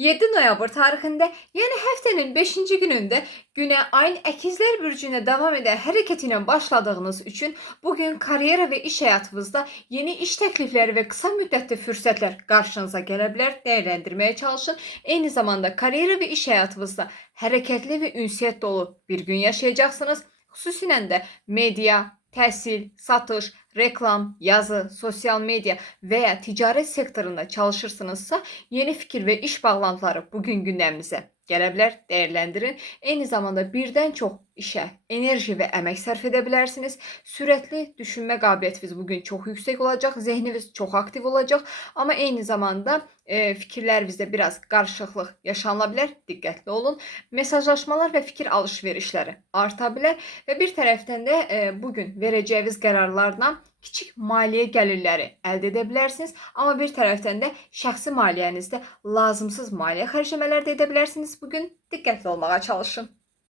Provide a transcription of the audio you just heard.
7 noyabr tarixində, yəni həftənin 5-ci günündə günə ayın əkizlər bürcünə davam edən hərəkəti ilə başladığınız üçün bugün karyera və iş həyatınızda yeni iş təklifləri və qısa müddətli fürsətlər qarşınıza gələ bilər. Dəyərləndirməyə çalışın. Eyni zamanda karyera və iş həyatınızda hərəkətli və ünsiyyət dolu bir gün yaşayacaqsınız. Xüsusilə də media, təhsil, satış, reklam, yazı, sosial media və ya ticarət sektorunda çalışırsınızsa, yeni fikir və iş bağlantıları bugün gündəminizə gələ bilər, dəyərləndirin. Eyni zamanda birdən çox işə enerji və əmək sərf edə bilərsiniz. Sürətli düşünmə qabiliyyətiniz bugün çox yüksək olacaq, zehniniz çox aktiv olacaq, amma eyni zamanda fikirlərinizdə biraz qarışıqlıq yaşanıla bilər, diqqətli olun. Mesajlaşmalar və fikir alış-verişləri arta bilər və bir tərəfdən də bugün verəcəyiniz qərarlarla kiçik maliyyə gəlirləri əldə edə bilərsiniz, amma bir tərəfdən də şəxsi maliyyənizdə lazımsız maliyyə xərcləmələr də edə bilərsiniz. Bugün diqqətli olmağa çalışın.